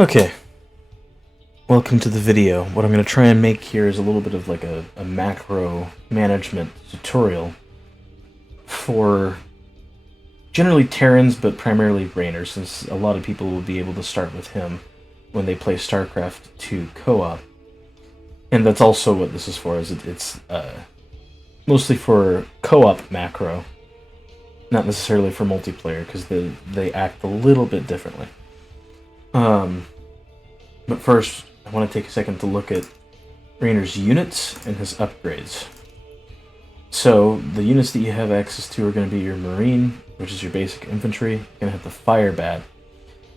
Okay, welcome to the video. What I'm going to try and make here is a little bit of like a macro management tutorial for generally Terrans, but primarily Raynor, since a lot of people will be able to start with him when they play StarCraft 2 co-op. And that's also what this is for, is it's mostly for co-op macro, not necessarily for multiplayer, because they act a little bit differently. But first, I want to take a second to look at Raynor's units and his upgrades. So, the units that you have access to are going to be your Marine, which is your basic infantry. You're going to have the Fire Bat,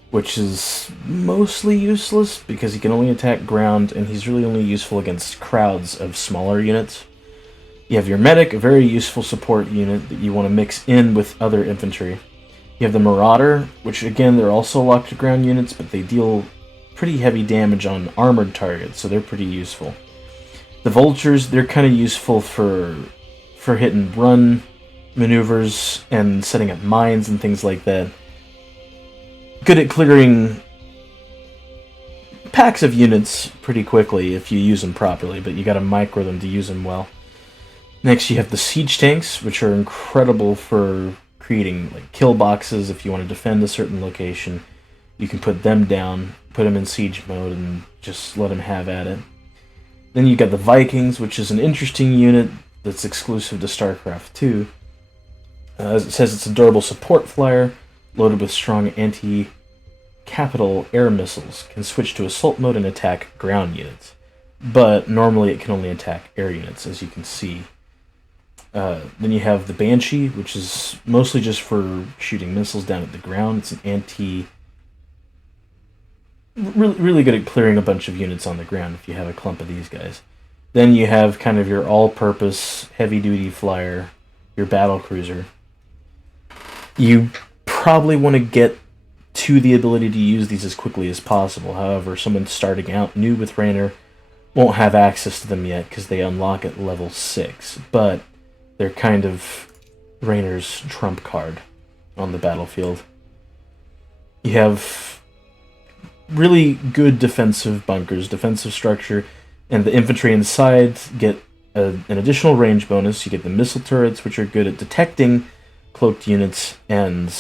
which is mostly useless because he can only attack ground, and he's really only useful against crowds of smaller units. You have your Medic, a very useful support unit that you want to mix in with other infantry. You have the Marauder, which again, they're also locked to ground units, but they deal pretty heavy damage on armored targets, so they're pretty useful. The Vultures, they're kind of useful for hit and run maneuvers and setting up mines and things like that. Good at clearing packs of units pretty quickly if you use them properly, but you gotta micro them to use them well. Next, you have the Siege Tanks, which are incredible for creating like kill boxes. If you want to defend a certain location, you can put them down, put them in siege mode, and just let them have at it. Then you got the Vikings, which is an interesting unit that's exclusive to StarCraft 2. As it says, it's a durable support flyer, loaded with strong anti-capital air missiles, can switch to assault mode and attack ground units. But normally it can only attack air units, as you can see. Then you have the Banshee, which is mostly just for shooting missiles down at the ground. It's an really good at clearing a bunch of units on the ground if you have a clump of these guys. Then you have kind of your all-purpose heavy-duty flyer, your battle cruiser. You probably want to get to the ability to use these as quickly as possible. However, someone starting out new with Raynor won't have access to them yet because they unlock at level 6. But they're kind of Raynor's trump card on the battlefield. You have really good defensive bunkers, defensive structure, and the infantry inside get an additional range bonus. You get the missile turrets, which are good at detecting cloaked units and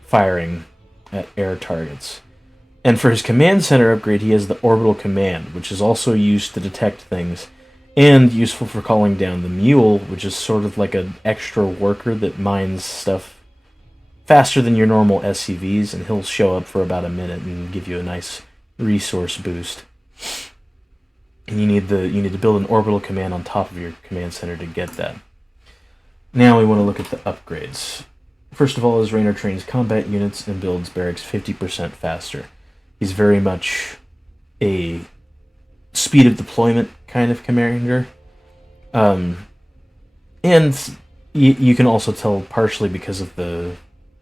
firing at air targets. And for his command center upgrade, he has the orbital command, which is also used to detect things, and useful for calling down the Mule, which is sort of like an extra worker that mines stuff faster than your normal SCVs, and he'll show up for about a minute and give you a nice resource boost. And you need to build an orbital command on top of your command center to get that. Now we want to look at the upgrades. First of all, as Raynor trains combat units and builds barracks 50% faster. He's very much a speed of deployment kind of commander. And you can also tell partially because of the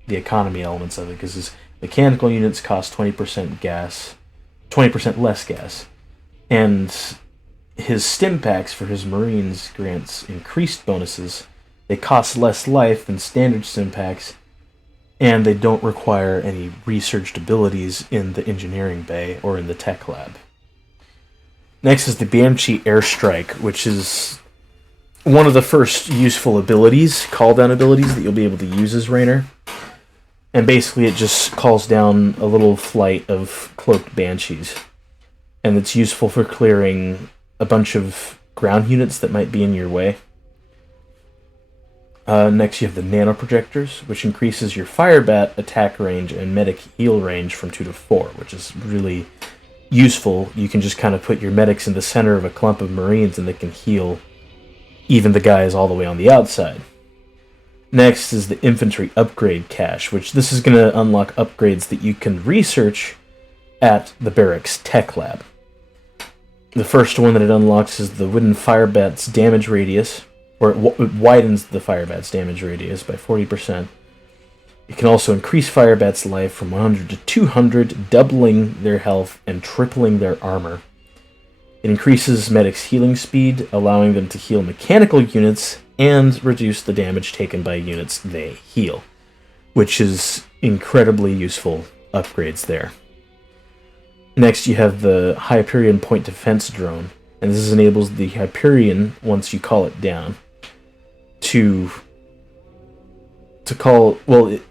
economy elements of it, because his mechanical units cost 20% gas, 20% less gas, and his stim packs for his Marines grants increased bonuses. They cost less life than standard stim packs, and they don't require any researched abilities in the engineering bay or in the tech lab. Next is the Banshee Airstrike, which is one of the first useful abilities, call-down abilities, that you'll be able to use as Raynor. And basically it just calls down a little flight of cloaked Banshees. And it's useful for clearing a bunch of ground units that might be in your way. Next you have the Nanoprojectors, which increases your Fire Bat attack range and medic heal range from 2 to 4, which is really useful. You can just kind of put your medics in the center of a clump of Marines and they can heal even the guys all the way on the outside. Next is the Infantry Upgrade Cache, which this is going to unlock upgrades that you can research at the Barracks Tech Lab. The first one that it unlocks is the Wooden Fire Bat's damage radius, or it widens the Fire Bat's damage radius by 40%. It can also increase Fire Bat's life from 100 to 200, doubling their health and tripling their armor. It increases medics' healing speed, allowing them to heal mechanical units and reduce the damage taken by units they heal, which is incredibly useful upgrades there. Next, you have the Hyperion Point Defense Drone, and this enables the Hyperion, once you call it down, to call... Well, it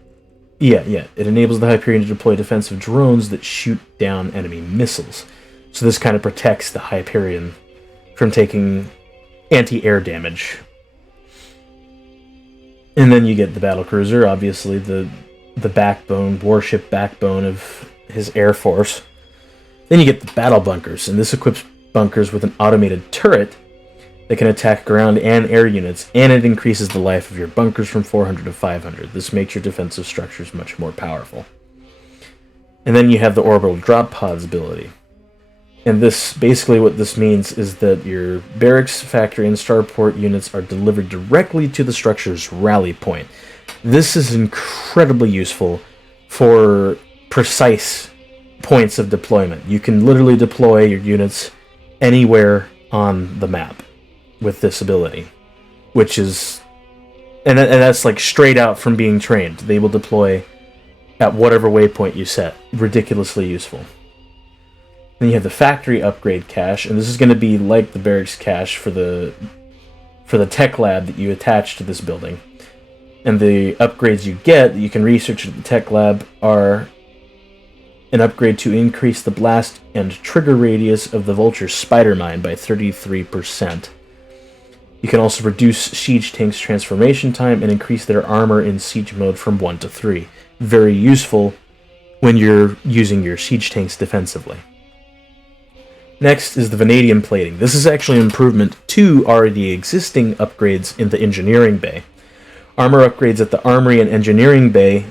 enables the Hyperion to deploy defensive drones that shoot down enemy missiles. So this kind of protects the Hyperion from taking anti-air damage. And then you get the battlecruiser, obviously the backbone, warship backbone of his air force. Then you get the battle bunkers, and this equips bunkers with an automated turret that can attack ground and air units, and it increases the life of your bunkers from 400 to 500. This makes your defensive structures much more powerful. And then you have the orbital drop pods ability. And this, basically what this means is that your barracks, factory, and starport units are delivered directly to the structure's rally point. This is incredibly useful for precise points of deployment. You can literally deploy your units anywhere on the map with this ability, which is... And that's like straight out from being trained. They will deploy at whatever waypoint you set. Ridiculously useful. Then you have the factory upgrade cache, and this is going to be like the barracks cache for the tech lab that you attach to this building. And the upgrades you get that you can research at the tech lab are an upgrade to increase the blast and trigger radius of the Vulture's spider mine by 33%. You can also reduce siege tanks' transformation time and increase their armor in siege mode from 1 to 3. Very useful when you're using your siege tanks defensively. Next is the vanadium plating. This is actually an improvement to already existing upgrades in the engineering bay. Armor upgrades at the armory and engineering bay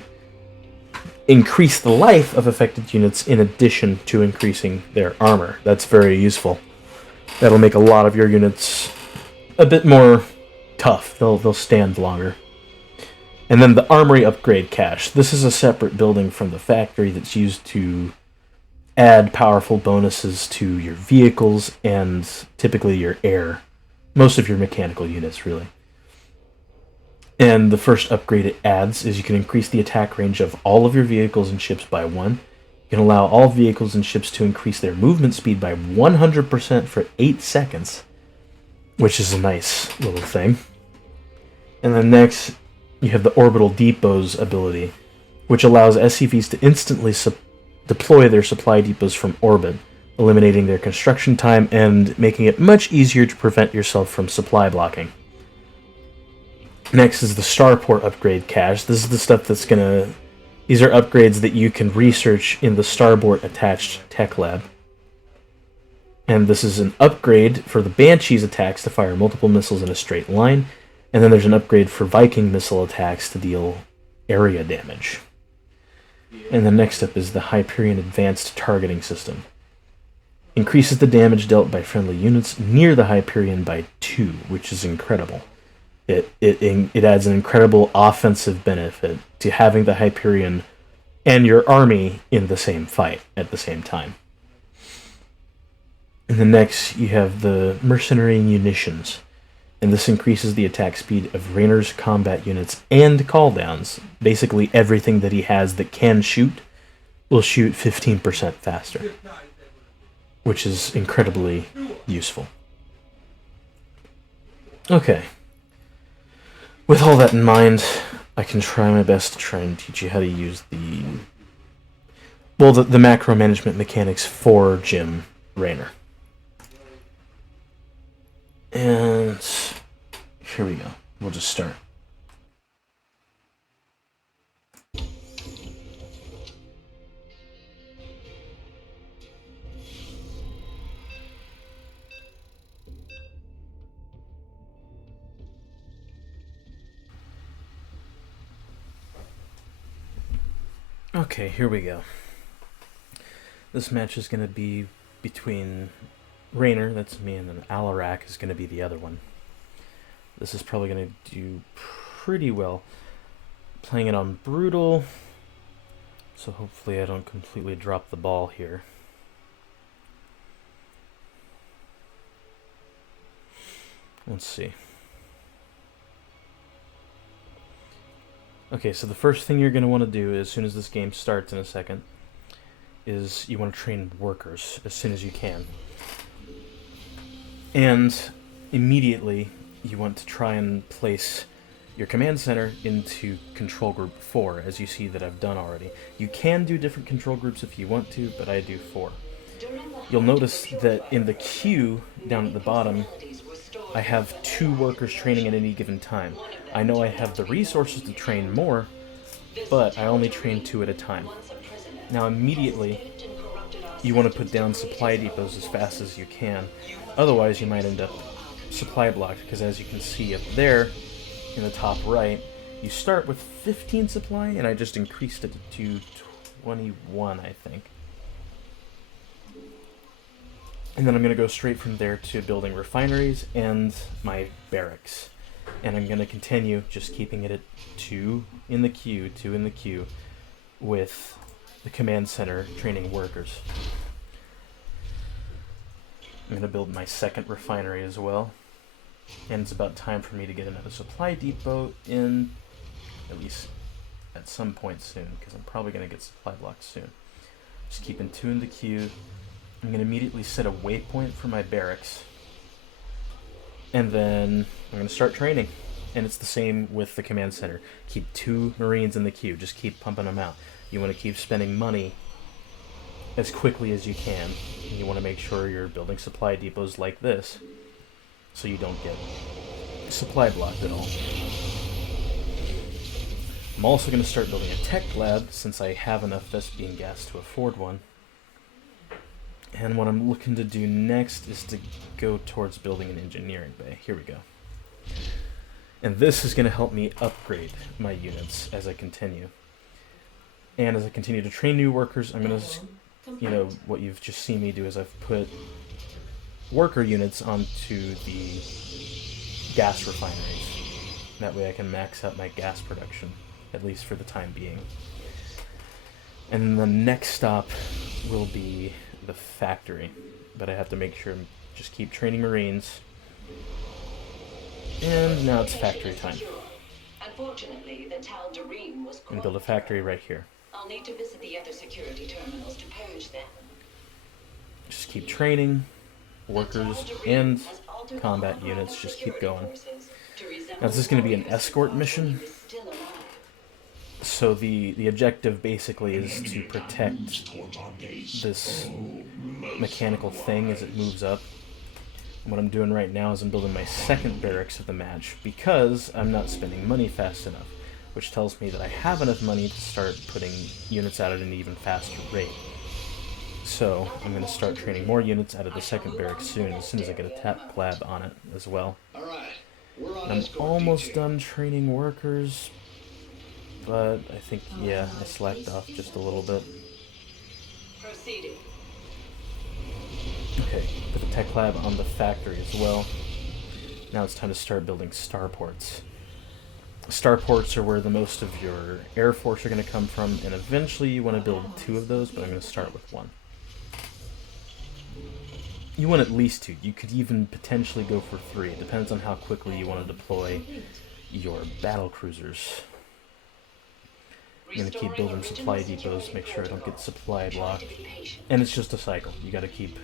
increase the life of affected units in addition to increasing their armor. That's very useful. That'll make a lot of your units a bit more tough. They'll stand longer. And then the armory upgrade cache. This is a separate building from the factory that's used to add powerful bonuses to your vehicles and typically your air. Most of your mechanical units, really. And the first upgrade it adds is you can increase the attack range of all of your vehicles and ships by 1. You can allow all vehicles and ships to increase their movement speed by 100% for 8 seconds, which is a nice little thing. And then next, you have the orbital depots ability, which allows SCVs to instantly deploy their supply depots from orbit, eliminating their construction time and making it much easier to prevent yourself from supply blocking. Next is the starport upgrade cache. This is the stuff that's gonna... These are upgrades that you can research in the starboard attached tech lab. And this is an upgrade for the Banshee's attacks to fire multiple missiles in a straight line. And then there's an upgrade for Viking missile attacks to deal area damage. And the next up is the Hyperion Advanced Targeting System. Increases the damage dealt by friendly units near the Hyperion by 2, which is incredible. It adds an incredible offensive benefit to having the Hyperion and your army in the same fight at the same time. And then next, you have the Mercenary Munitions. And this increases the attack speed of Raynor's combat units and call-downs. Basically everything that he has that can shoot will shoot 15% faster, which is incredibly useful. Okay. With all that in mind, I can try my best to try and teach you how to use the macro management mechanics for Jim Raynor. And here we go. We'll just start. Okay, here we go. This match is going to be between Raynor, that's me, and then Alarak is going to be the other one. This is probably going to do pretty well. Playing it on Brutal, so hopefully I don't completely drop the ball here. Let's see. Okay, so the first thing you're going to want to do as soon as this game starts in a second is you want to train workers as soon as you can. And immediately you want to try and place your command center into control group 4, as you see that I've done already. You can do different control groups if you want to, but I do 4. You'll notice that in the queue down at the bottom, I have 2 workers training at any given time. I know I have the resources to train more, but I only train 2 at a time. Now immediately, you want to put down supply depots as fast as you can. Otherwise, you might end up supply blocked, because as you can see up there in the top right, you start with 15 supply, and I just increased it to 21, I think. And then I'm going to go straight from there to building refineries and my barracks. And I'm going to continue just keeping it at 2 in the queue, with the command center training workers. I'm going to build my second refinery as well. And it's about time for me to get another supply depot in, at least at some point soon, because I'm probably going to get supply blocked soon. Just keeping 2 in the queue. I'm going to immediately set a waypoint for my barracks. And then I'm going to start training. And it's the same with the command center. Keep 2 Marines in the queue. Just keep pumping them out. You want to keep spending money as quickly as you can. And you want to make sure you're building supply depots like this, so you don't get supply blocked at all. I'm also going to start building a tech lab, since I have enough Vespian gas to afford one. And what I'm looking to do next is to go towards building an engineering bay. Here we go. And this is going to help me upgrade my units as I continue. And as I continue to train new workers, I'm going to, what you've just seen me do is I've put worker units onto the gas refineries. That way I can max out my gas production, at least for the time being. And the next stop will be the factory, but I have to make sure and just keep training Marines. And now it's factory time. Unfortunately, the Tal Dareem was and build a factory right here. I'll need to visit the other security terminals to purge them. Just keep training workers and combat units. Just keep going. Now this is going to be an escort mission. So the objective basically is to protect this mechanical thing as it moves up. And what I'm doing right now is I'm building my second barracks of the match, because I'm not spending money fast enough, which tells me that I have enough money to start putting units out at an even faster rate. So I'm going to start training more units out of the second barracks soon as I get a tech lab on it as well. I'm almost done training workers, but I think, I slacked off just a little bit. Proceeding. Okay, put the tech lab on the factory as well. Now it's time to start building starports. Starports are where the most of your air force are going to come from, and eventually you want to build 2 of those, but I'm going to start with 1. You want at least 2. You could even potentially go for 3. It depends on how quickly you want to deploy your battle cruisers. I'm going to keep building supply depots, make sure I don't get supply blocked. And it's just a cycle. You got to keep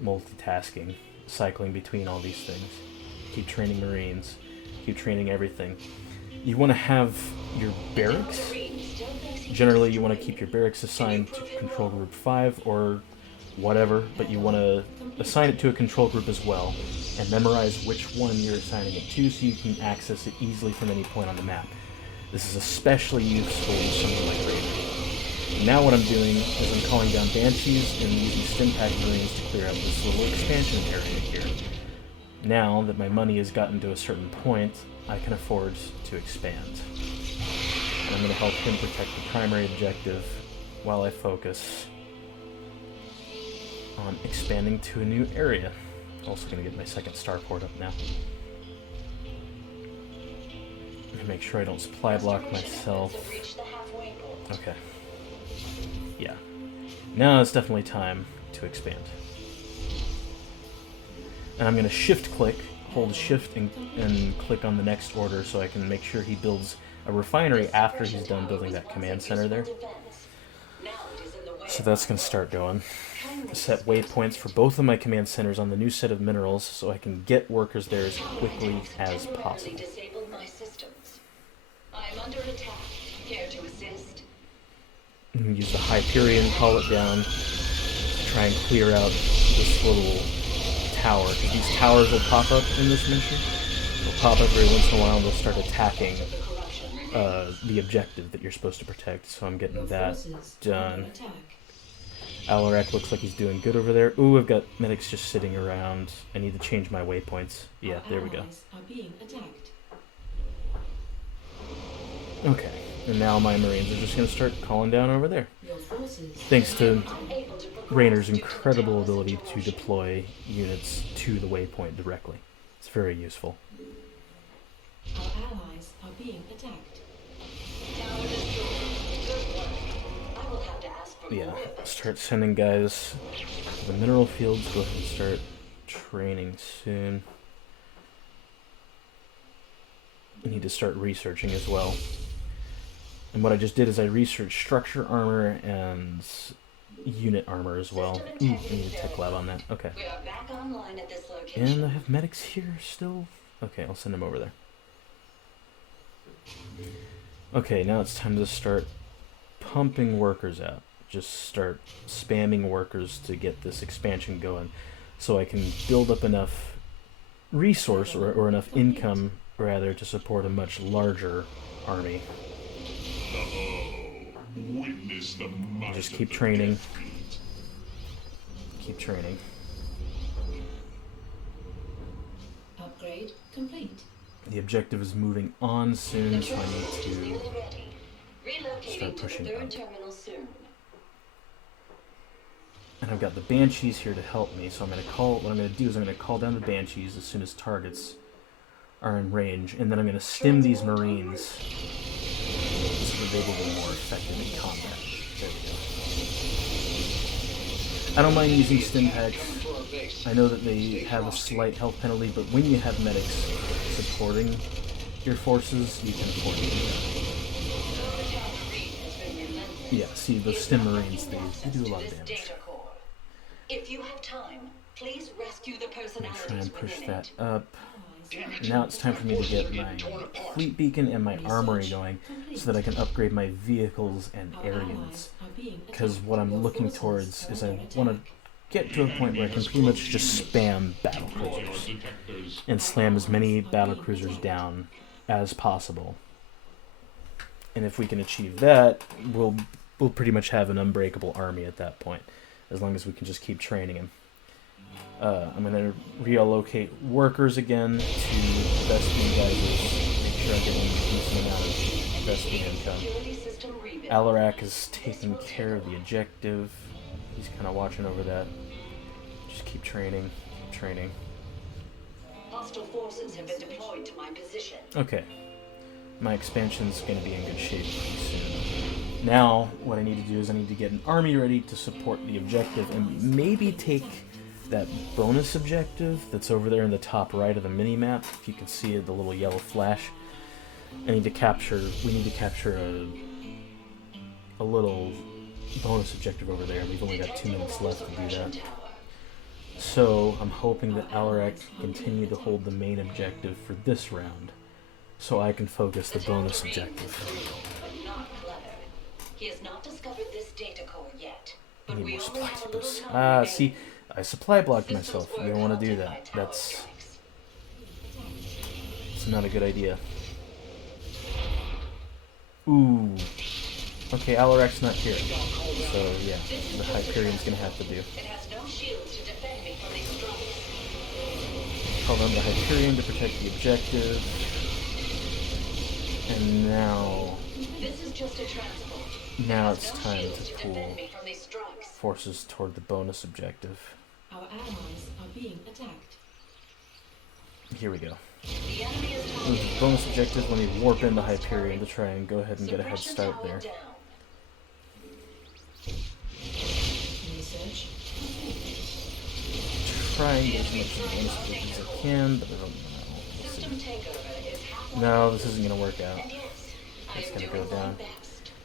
multitasking, cycling between all these things. Keep training Marines, keep training everything. You want to have your barracks. Generally, you want to keep your barracks assigned to Control Group 5 or whatever, but you want to assign it to a control group as well, and memorize which one you're assigning it to so you can access it easily from any point on the map. This is especially useful with something like Raiders. Now what I'm doing is I'm calling down Banshees and using Stimpack Marines to clear out this little expansion area here. Now that my money has gotten to a certain point, I can afford to expand. And I'm going to help him protect the primary objective while I focus on expanding to a new area. Also going to get my second starport up now. And make sure I don't supply block myself. Okay. Yeah. Now it's definitely time to expand. And I'm going to shift-click, hold shift and click on the next order so I can make sure he builds a refinery after he's done building that command center there. So that's going to start going. Set waypoints for both of my command centers on the new set of minerals so I can get workers there as quickly as possible. Disabled my systems. I'm under attack. Care to assist? Use the Hyperion, call it down, try and clear out this little tower. Because these towers will pop up in this mission. They'll pop up every once in a while and they'll start attacking the objective that you're supposed to protect. So I'm getting that done. Alarak looks like he's doing good over there. Ooh, I've got medics just sitting around. I need to change my waypoints. Yeah, there we go. Okay, and now my Marines are just going to start calling down over there. Thanks to Raynor's incredible ability to deploy units to the waypoint directly. It's very useful. Our allies are being attacked. Yeah, start sending guys to the mineral fields. Go ahead and start training soon. I need to start researching as well. And what I just did is I researched structure armor and unit armor as well. Ooh, I need a tech lab on that. Okay. We are back online at this location. And I have medics here still. Okay, I'll send them over there. Okay, now it's time to start pumping workers out. Just start spamming workers to get this expansion going so I can build up enough resource or enough income rather to support a much larger army. Just keep training. Keep training. Upgrade complete. The objective is moving on soon, so I need to start pushing up. And I've got the Banshees here to help me, so what I'm going to do is I'm going to call down the Banshees as soon as targets are in range, and then I'm going to stim these Marines so that they will be more effective in combat. There we go. I don't mind using stim packs. I know that they have a slight health penalty, but when you have medics supporting your forces, you can afford to do that. Yeah, see, those stim Marines, they do a lot of damage. If you have time, please rescue the personalities Try and push within that it. up. Now it's time for me to get my fleet beacon and my armory going so that I can upgrade my vehicles and air units. Because what I'm looking towards is I want to get to a point where I can pretty much just spam battle cruisers and slam as many battle cruisers down as possible. And if we can achieve that, we'll pretty much have an unbreakable army at that point, as long as we can just keep training him. I'm going to reallocate workers again to Vespian guys. Make sure I'm getting a decent amount of Vespian income. Alarak is taking care of the objective. He's kind of watching over that. Just keep training, keep training. Hostile forces have been deployed to my position. Okay. My expansion's going to be in good shape pretty soon. Now, what I need to do is I need to get an army ready to support the objective and maybe take that bonus objective that's over there in the top right of the mini-map. If you can see it, the little yellow flash. We need to capture a little bonus objective over there. We've only got 2 minutes left to do that. So I'm hoping that Alarak can continue to hold the main objective for this round, so I can focus the bonus objective. He has not discovered this data core yet. I need more supply depots. See, I supply blocked myself. You don't want to do that. That's not a good idea. Ooh. Okay, Alarak's not here. So yeah, the Hyperion's gonna have to do. Call on the Hyperion to protect the objective. And now it's time to pull forces toward the bonus objective. Our allies are being attacked. Here we go. With the bonus objective, let me warp into Hyperion to try and go ahead and get a head start there. Research. Try and get as much bonus objectives as I can, but I don't know. We'll see. No, this isn't going to work out. It's going to go down.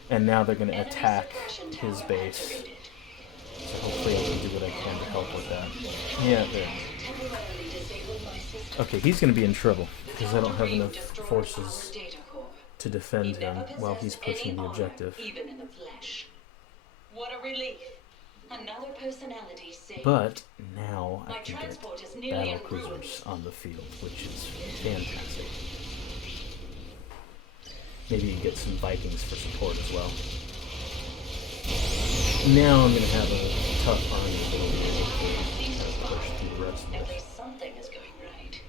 And now they're going to attack his base. So hopefully I can do what I can to help with that. Yeah, there. Temporarily disable my system. Okay, he's going to be in trouble because I don't have Reed enough destroyed forces our data core. to He defend never him while he's possessed pushing any the honor, objective. even in the flesh. What a relief. Another personality saved. But now I My can get transport is nearly battle in cruisers ruins. on the field, which is fantastic. Maybe get some Vikings for support as well. Now I'm going to have a tough army to push through the rest of At this. least something is going right.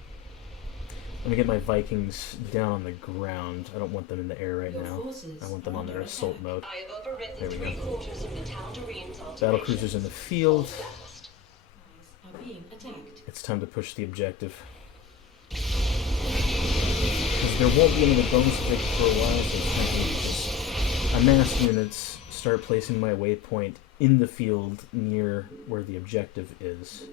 I'm going to get my Vikings down on the ground. I don't want them in the air right Your now. forces I want them are on their under assault attack. mode. I have overridden There we go. 3/4 of the Tal'Darian's Battle cruisers in the field. Fast. Allies are being attacked. It's time to push the objective. Because there won't be any bonus pick for a while, so it's time to just amass units, start placing my waypoint in the field near where the objective is.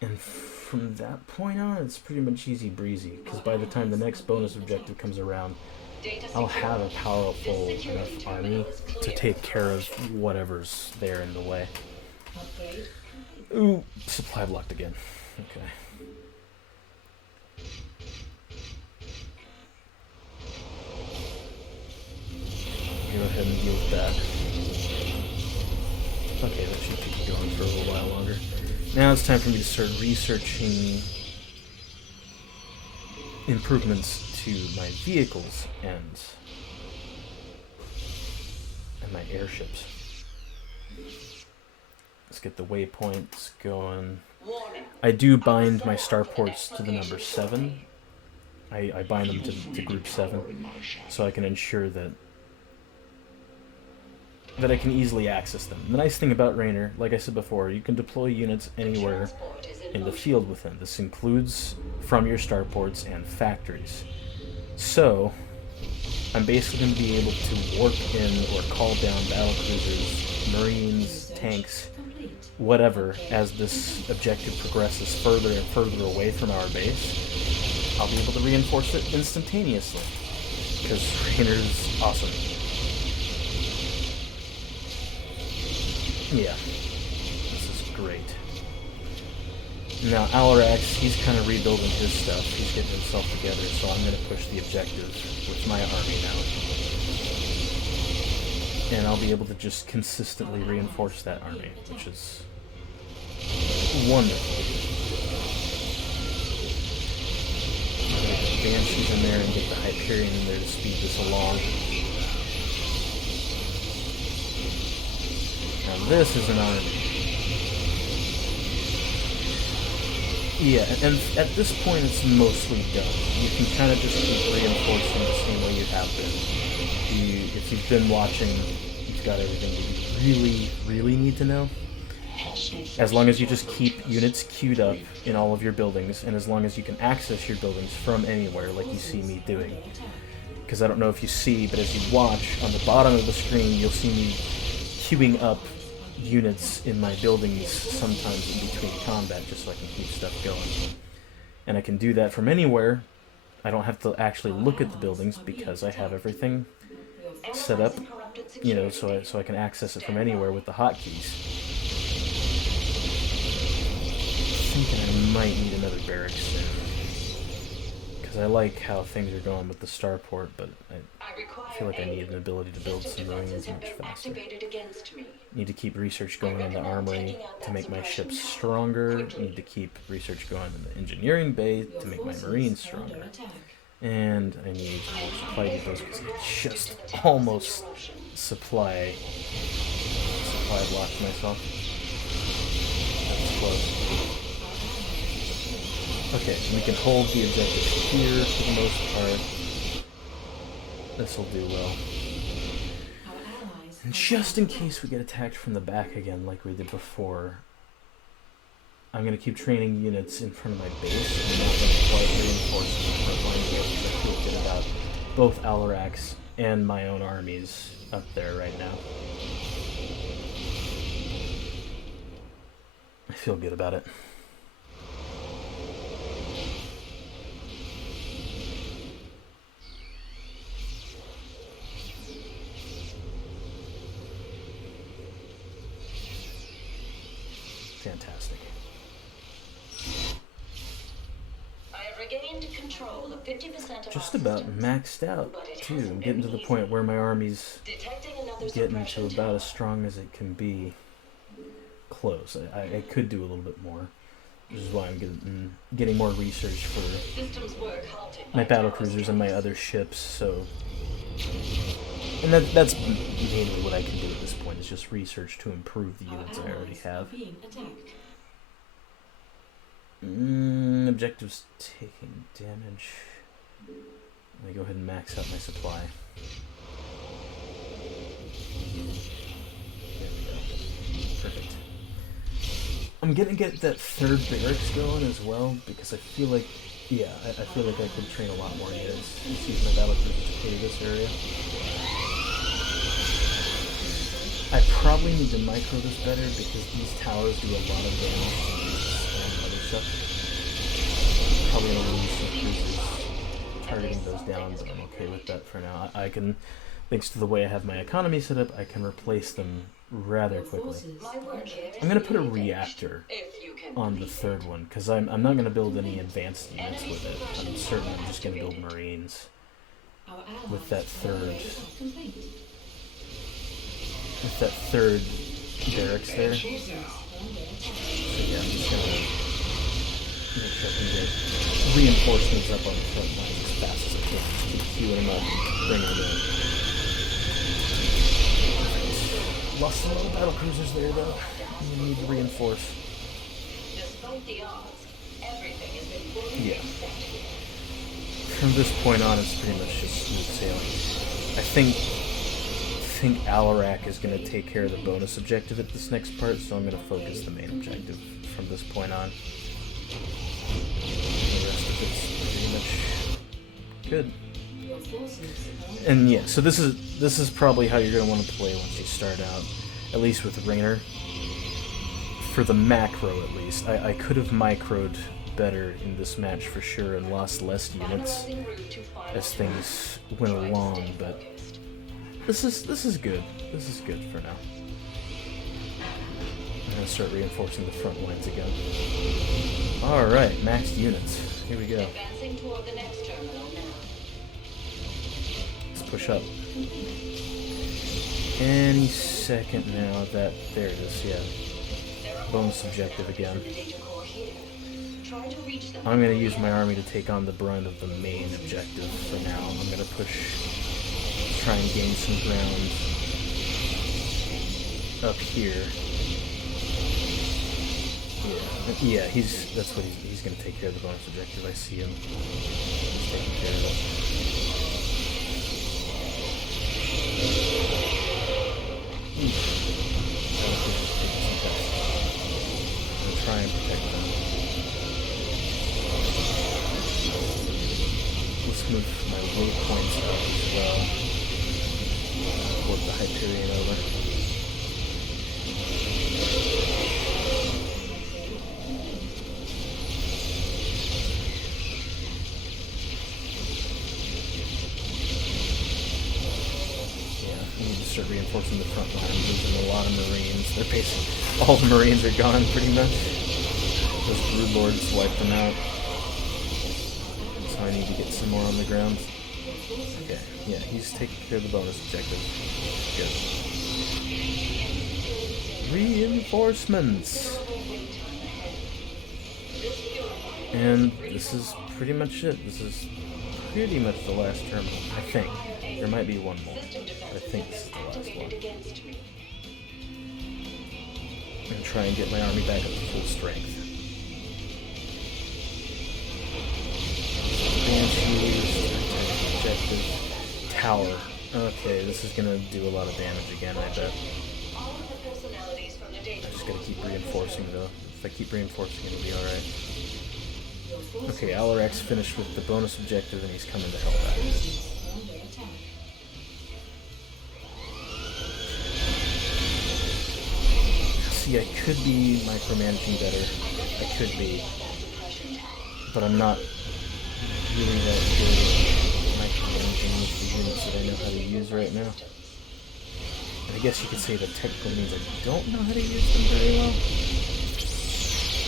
And from that point on, it's pretty much easy breezy, because by the time the next bonus objective comes around, Data I'll secure. have a powerful This security enough terminal army is to clear. take care of whatever's there in the way. Upgrade. Ooh, supply blocked again. Okay. Go ahead and deal with that. Okay, that should keep going for a little while longer. Now it's time for me to start researching improvements to my vehicles and my airships. Let's get the waypoints going. Warning. I do bind my starports to the number 7. I bind them to group 7 so I can ensure that I can easily access them. The nice thing about Raynor, like I said before, you can deploy units anywhere Transport is in the motion. field with him. This includes from your starports and factories. So, I'm basically going to be able to warp in or call down battle cruisers, marines, tanks, Complete. whatever, as this objective progresses further and further away from our base. I'll be able to reinforce it instantaneously, because Raynor's awesome. Yeah, this is great. Now, Alarax, he's kind of rebuilding his stuff. He's getting himself together, so I'm going to push the objective with my army now. And I'll be able to just consistently reinforce that army, which is wonderful. I'm going to get the Banshees in there and get the Hyperion in there to speed this along. Now this is an army. Yeah, and at this point it's mostly done. You can kind of just keep reinforcing the same way you have been. If you've been watching, you've got everything that you really need to know. As long as you just keep units queued up in all of your buildings, and as long as you can access your buildings from anywhere, like you see me doing. Because I don't know if you see, but as you watch, on the bottom of the screen, you'll see me queuing up units in my buildings sometimes in between combat, just so I can keep stuff going. And I can do that from anywhere. I don't have to actually look at the buildings because I have everything set up, you know, so I can access it from anywhere with the hotkeys. I'm thinking I might need another barracks soon, because I like how things are going with the starport, but I feel like I need an ability to build some marines much faster. Need to keep research going in the armory to make my ships stronger. Need to keep research going in the engineering bay to make my marines stronger. And I need more supply depots because I just almost supply blocked myself. That's close. Okay, we can hold the objective here for the most part. This'll do well. And just in case we get attacked from the back again like we did before, I'm going to keep training units in front of my base. I'm not going to quite reinforce the front line here because I feel good about both Alarax and my own armies up there right now. I feel good about it. gained control of 50% of just our about systems. maxed out, But it too. hasn't I'm been getting to the easy. point where my army's Detecting another getting to suppression about tower. as strong as it can be. Close. I could do a little bit more. Which is why I'm getting more research for Systems work halted my by battle tower cruisers and my strikes. other ships, so... And that's mainly what I can do at this point, is just research to improve the Our units I already allies are have. being attacked. Objectives taking damage. Let me go ahead and max out my supply. There we go. Perfect. I'm gonna get that third barracks going as well, because I feel like, yeah, I feel like I could train a lot more units. Just use my battle cruiser to clear this area. I probably need to micro this better, because these towers do a lot of damage to units and other stuff. Probably gonna lose some cruisers targeting those down, but I'm okay with that for now. I can, thanks to the way I have my economy set up, I can replace them rather Your quickly. forces My work here is I'm gonna put a nearly reactor finished, if you can on the believe third it. one, because I'm not going to build any advanced units with it. I'm certain I'm just going to build Marines Our allies with that third complete. barracks there. So Forces under attack. yeah, I'm just going to make sure I can get reinforcements up on the front lines as fast as I can. Just keep queuing them up, bringing them in. Lost a lot of battle cruisers there though. I'm going to need to reinforce. Despite the odds, everything has been fully Yeah. reset. From this point on, it's pretty much just smooth sailing. I think Alarak is going to take care of the bonus objective at this next part, so I'm going to focus the main objective from this point on. The rest of it's pretty much good. Your forces are And yeah, so this is probably how you're going to want to play once you start out, at least with Raynor. For the macro, at least, I could have microed better in this match for sure and lost less units Finalizing route to final as things went Try to along, stay but focused. this is good. This is good for now. I'm gonna start reinforcing the front lines again. All right, maxed units. Here we go. Advancing toward the next terminal now. Let's push up. Any second now. There it is. Yeah. There are Bonus more objective again. in the data core here. Try to reach them. I'm gonna use my army to take on the brunt of the main objective for now. I'm gonna try and gain some ground up here. Yeah, that's what he's gonna take care of the bonus objective. I see him. He's taking care of it. I'm gonna try and protect them. Let's move my waypoints up as well. Port the Hyperion over. We need to start reinforcing the front line. I'm losing a lot of Marines. They're basically all the Marines are gone pretty much. Those Brood Lords wiped them out. So I need to get some more on the ground. Okay, yeah, he's taking care of the bonus objective. Good. Reinforcements! And this is pretty much it. This is pretty much the last terminal, I think. There might be one more. I think this is the last one. Against me. I'm going to try and get my army back up to full strength. Objective. Tower. Okay, this is going to do a lot of damage again, I bet. All of the personalities from the data I just got to keep reinforcing, though. If I keep reinforcing, it'll be alright. Okay, Alarak's finished with the bonus objective, and he's coming to help out. under attack. See, I could be micromanaging better. I could be. But I'm not really that good at micromanaging with the units that I know how to use right now. And I guess you could say that technically means I don't know how to use them very well.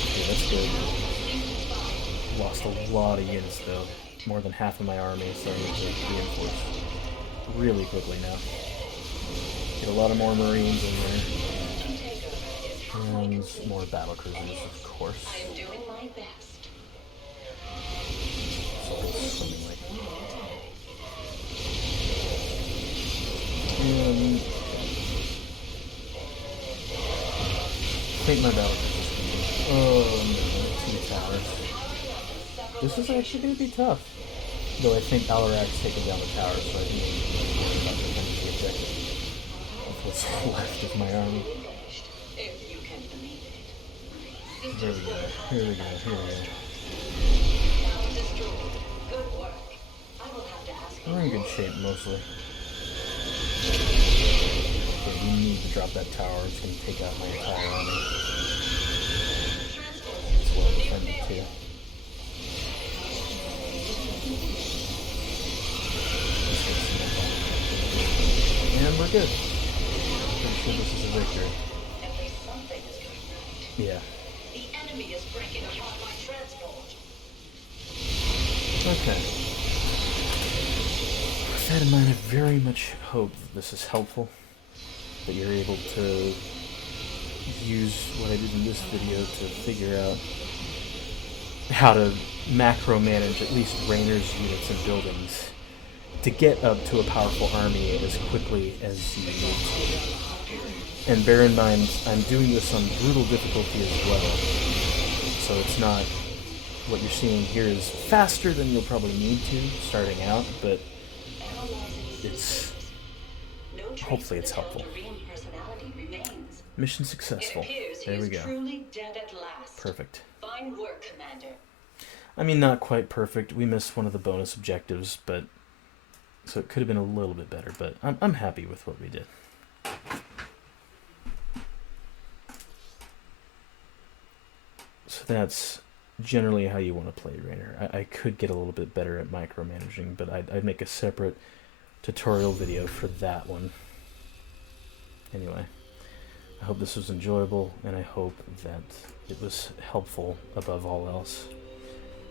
Okay, that's good. Lost lost a lot of units though. More than half of my army is starting to reinforce really quickly now. Get a lot of more Marines in there. And more battle cruisers, of course. I am doing my best. Something like and take my battle cruisers. Oh no, 2 towers. This is actually going to be tough. Though I think Alarak's taken down the tower, so I think I'm worried about defending the objective of what's left of my army. If you can believe it. Here we go, here we go, here we go. Tower destroyed. Good work. I will have to ask you. We're in good shape, mostly. Okay, we need to drop that tower. It's going to take out my entire army. It's well defended, too. And we're good. Pretty sure this is a victory. At least something is going right. Yeah. The enemy is breaking apart my transport. Okay. With that in mind, I very much hope that this is helpful. That you're able to use what I did in this video to figure out how to macro manage at least Raynor's units and buildings to get up to a powerful army as quickly as you need to. And bear in mind, I'm doing this on brutal difficulty as well. So it's not, what you're seeing here is faster than you'll probably need to starting out, but it's, hopefully it's helpful. Mission successful. There we go. Truly dead at last. Perfect. Fine work, Commander. I mean, not quite perfect. We missed one of the bonus objectives, but so it could have been a little bit better, but I'm happy with what we did. So that's generally how you want to play Raynor. I could get a little bit better at micromanaging, but I'd make a separate tutorial video for that one. Anyway, I hope this was enjoyable, and I hope that it was helpful above all else.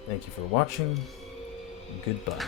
Thank you for watching. Goodbye.